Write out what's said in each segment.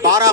12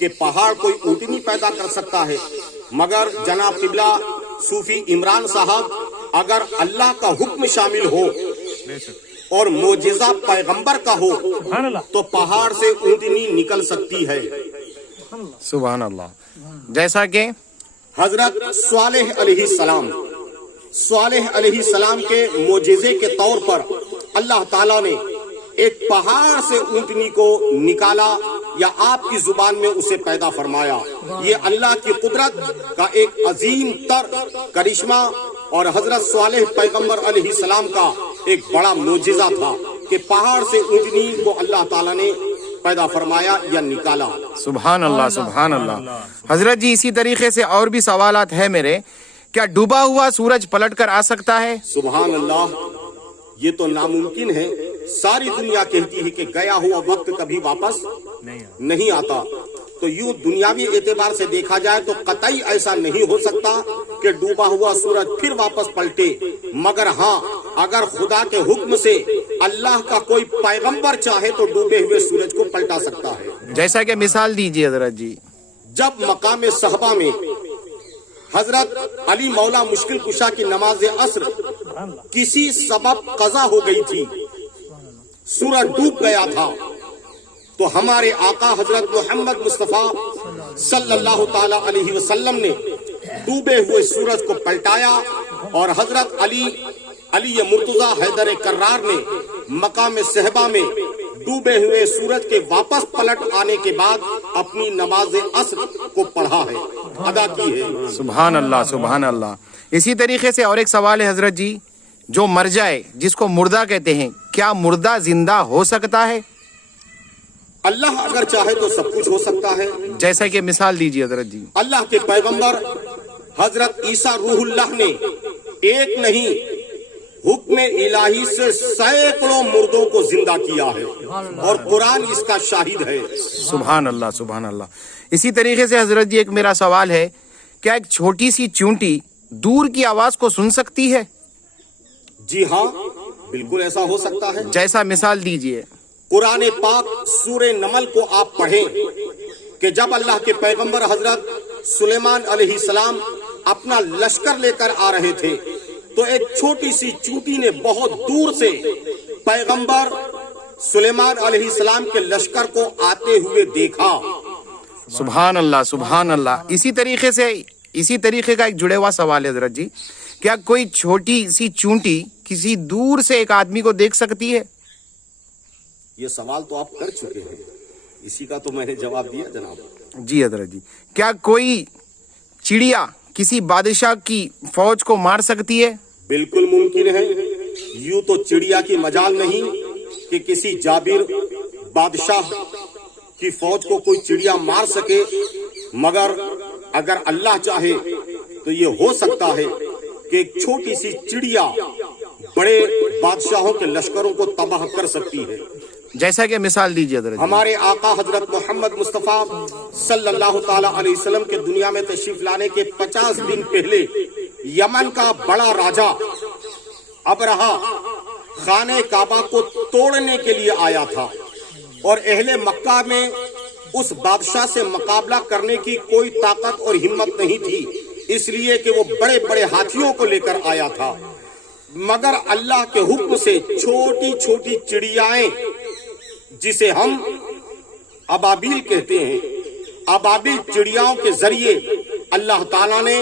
کہ پہاڑ کوئی اونٹنی پیدا کر سکتا ہے، مگر جناب قبلہ صوفی عمران صاحب، اگر اللہ کا حکم شامل ہو اور معجزہ پیغمبر کا ہو تو پہاڑ سے اونٹنی نکل سکتی ہے۔ سبحان اللہ۔ جیسا کہ حضرت صالح علیہ السلام، صالح علیہ السلام کے معجزے کے طور پر اللہ تعالیٰ نے ایک پہاڑ سے اونٹنی کو نکالا یا آپ کی زبان میں اسے پیدا فرمایا۔ یہ اللہ کی قدرت کا ایک عظیم تر کرشمہ اور حضرت صالح پیغمبر علیہ السلام کا ایک بڑا معجزہ تھا کہ پہاڑ سے اونٹنی کو اللہ تعالیٰ نے پیدا فرمایا یا نکالا۔ سبحان اللہ، سبحان اللہ۔ حضرت جی اسی طریقے سے اور بھی سوالات ہیں میرے۔ کیا ڈوبا ہوا سورج پلٹ کر آ سکتا ہے؟ سبحان اللہ، یہ تو ناممکن ہے۔ ساری دنیا کہتی ہے کہ گیا ہوا وقت کبھی واپس نہیں آتا، تو یوں دنیاوی اعتبار سے دیکھا جائے تو قطعی ایسا نہیں ہو سکتا کہ ڈوبا ہوا سورج پھر واپس پلٹے، مگر ہاں اگر خدا کے حکم سے اللہ کا کوئی پیغمبر چاہے تو ڈوبے ہوئے سورج کو پلٹا سکتا ہے۔ جیسا کہ مثال دیجیے حضرت جی۔ جب مقام صحبہ میں حضرت علی مولا مشکل کشا کی نماز عصر کسی سبب قضا ہو گئی تھی، سورج ڈوب گیا تھا، تو ہمارے آقا حضرت محمد مصطفیٰ صلی اللہ تعالی علیہ وسلم نے ڈوبے ہوئے سورج کو پلٹایا، اور حضرت علی مرتضیٰ حیدر کرار نے مقام صحبہ میں ڈوبے ہوئے سورج کے واپس پلٹ آنے کے بعد اپنی نماز عصر کو پڑھا ہے، ادا کی ہے۔ سبحان اللہ، سبحان اللہ۔ اسی طریقے سے اور ایک سوال ہے حضرت جی، جو مر جائے جس کو مردہ کہتے ہیں، کیا مردہ زندہ ہو سکتا ہے؟ اللہ اگر چاہے تو سب کچھ ہو سکتا ہے۔ جیسا کہ مثال دیجیے حضرت جی۔ اللہ کے پیغمبر حضرت عیسیٰ روح اللہ نے ایک نہیں حکم الہی سے سینکڑوں مردوں کو زندہ کیا ہے، اور قرآن اس کا شاہد ہے۔ سبحان اللہ، سبحان اللہ۔ اسی طریقے سے حضرت جی ایک میرا سوال ہے، کیا ایک چھوٹی سی چونٹی دور کی آواز کو سن سکتی ہے؟ جی ہاں، بالکل ایسا ہو سکتا ہے۔ جیسا مثال دیجیے۔ قرآن پاک سورہ نمل کو آپ پڑھیں کہ جب اللہ کے پیغمبر حضرت سلیمان علیہ السلام اپنا لشکر لے کر آ رہے تھے تو ایک چھوٹی سی چونٹی نے بہت دور سے پیغمبر سلیمان علیہ السلام کے لشکر کو آتے ہوئے دیکھا۔ سبحان اللہ، سبحان اللہ۔ اسی طریقے کا ایک جڑے ہوا سوال ہے حضرت جی، کیا کوئی چھوٹی سی چونٹی کسی دور سے ایک آدمی کو دیکھ سکتی ہے؟ یہ سوال تو آپ کر چکے ہیں، اسی کا تو میں نے جواب دیا جناب۔ جی حضرت جی، کیا کوئی چڑیا کسی بادشاہ کی فوج کو مار سکتی ہے؟ بالکل ممکن ہے۔ یوں تو چڑیا کی مجال نہیں کہ کسی جابر بادشاہ کی فوج کو کوئی چڑیا مار سکے، مگر اگر اللہ چاہے تو یہ ہو سکتا ہے کہ ایک چھوٹی سی چڑیا بڑے بادشاہوں کے لشکروں کو تباہ کر سکتی ہے۔ جیسا کہ مثال دیجیے حضرت جی۔ ہمارے آقا حضرت محمد مصطفیٰ صلی اللہ تعالی علیہ وسلم کے دنیا میں تشریف لانے کے 50 دن پہلے یمن کا بڑا راجا ابرہا خانہ کعبہ کو توڑنے کے لیے آیا تھا، اور اہل مکہ میں اس بادشاہ سے مقابلہ کرنے کی کوئی طاقت اور ہمت نہیں تھی، اس لیے کہ وہ بڑے بڑے ہاتھیوں کو لے کر آیا تھا، مگر اللہ کے حکم سے چھوٹی چھوٹی چڑیائیں جسے ہم ابابیل کہتے ہیں، ابابیل چڑیاؤں کے ذریعے اللہ تعالیٰ نے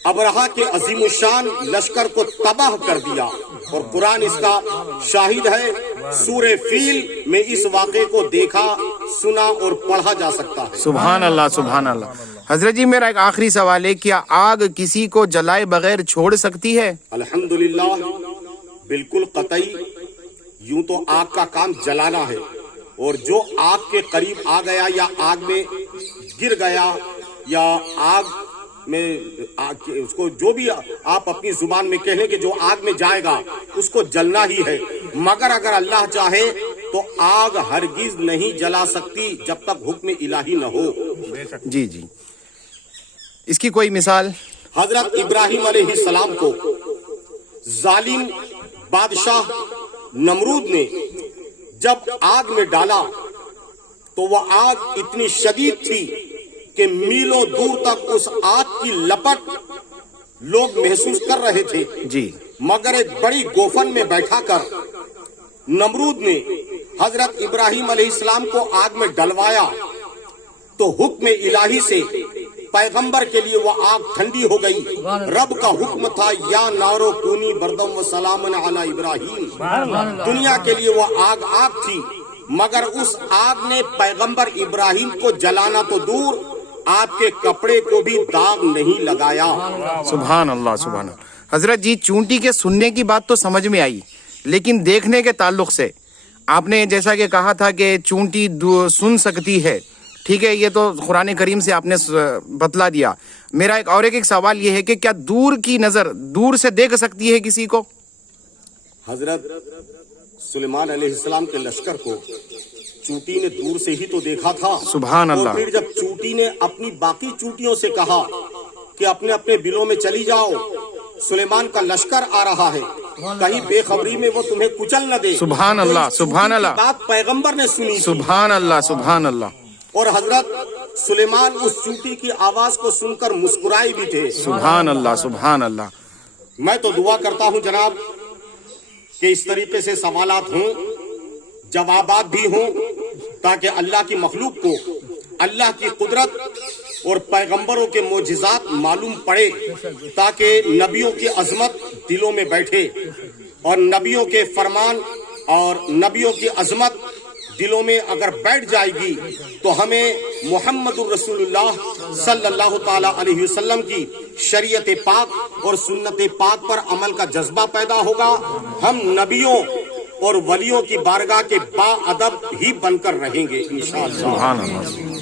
ابرہا کے عظیم الشان لشکر کو تباہ کر دیا، اور قرآن اس کا شاہد ہے۔ سورہ فیل میں اس واقعے کو دیکھا، سنا اور پڑھا جا سکتا ہے۔ سبحان اللہ، سبحان اللہ۔ حضرت جی میرا ایک آخری سوال ہے، کیا آگ کسی کو جلائے بغیر چھوڑ سکتی ہے؟ الحمدللہ، بالکل قطعی۔ یوں تو آگ کا کام جلانا ہے، اور جو آگ کے قریب آ گیا یا آگ میں گر گیا یا آگ میں اس کو جو بھی آپ اپنی زبان میں کہہ لیں کہ جو آگ میں جائے گا اس کو جلنا ہی ہے، مگر اگر اللہ چاہے تو آگ ہرگز نہیں جلا سکتی جب تک حکم الہی نہ ہو۔ جی جی، اس کی کوئی مثال؟ حضرت ابراہیم علیہ السلام کو ظالم بادشاہ نمرود نے جب آگ میں ڈالا تو وہ آگ اتنی شدید تھی کہ میلوں دور تک اس آگ کی لپٹ لوگ محسوس کر رہے تھے. جی مگر ایک بڑی گوفن میں بیٹھا کر نمرود نے حضرت ابراہیم علیہ السلام کو آگ میں ڈلوایا تو حکم الہی سے پیغمبر کے لیے وہ آگ ٹھنڈی ہو گئی. رب کا حکم تھا یا نارو کونی بردم و سلام علی ابراہیم. دنیا کے لیے وہ آگ تھی مگر اس آگ نے پیغمبر ابراہیم کو جلانا تو دور آپ کے کپڑے کو بھی داغ نہیں لگایا. سبحان اللہ سبحان اللہ. حضرت جی چونٹی کے سننے کی بات تو سمجھ میں آئی لیکن دیکھنے کے تعلق سے آپ نے جیسا کہ کہا تھا کہ چونٹی سن سکتی ہے, ٹھیک ہے, یہ تو قرآن کریم سے آپ نے بتلا دیا. میرا ایک سوال یہ ہے کہ کیا دور کی نظر دور سے دیکھ سکتی ہے کسی کو؟ حضرت سلیمان علیہ السلام کے لشکر کو چونٹی نے دور سے ہی تو دیکھا تھا. سبحان اللہ. اور پھر جب چونٹی نے اپنی باقی چونٹیوں سے کہا کہ اپنے اپنے بلوں میں چلی جاؤ, سلیمان کا لشکر آ رہا ہے, کہیں بے خبری میں وہ تمہیں کچل نہ دے. سبحان اللہ سبحان اللہ. بات پیغمبر نے سنی. سبحان اللہ سبحان اللہ. اور حضرت سلیمان اس چونٹی کی آواز کو سن کر مسکرائے بھی تھے. سبحان اللہ سبحان اللہ. میں تو دعا کرتا ہوں جناب کہ اس طریقے سے سوالات ہوں, جوابات بھی ہوں, تاکہ اللہ کی مخلوق کو اللہ کی قدرت اور پیغمبروں کے معجزات معلوم پڑے, تاکہ نبیوں کی عظمت دلوں میں بیٹھے اور نبیوں کے فرمان اور نبیوں کی عظمت دلوں میں اگر بیٹھ جائے گی تو ہمیں محمد الرسول اللہ صلی اللہ تعالی علیہ وسلم کی شریعت پاک اور سنت پاک پر عمل کا جذبہ پیدا ہوگا. ہم نبیوں اور ولیوں کی بارگاہ کے با ادب ہی بن کر رہیں گے انشاءاللہ. سبحان اللہ.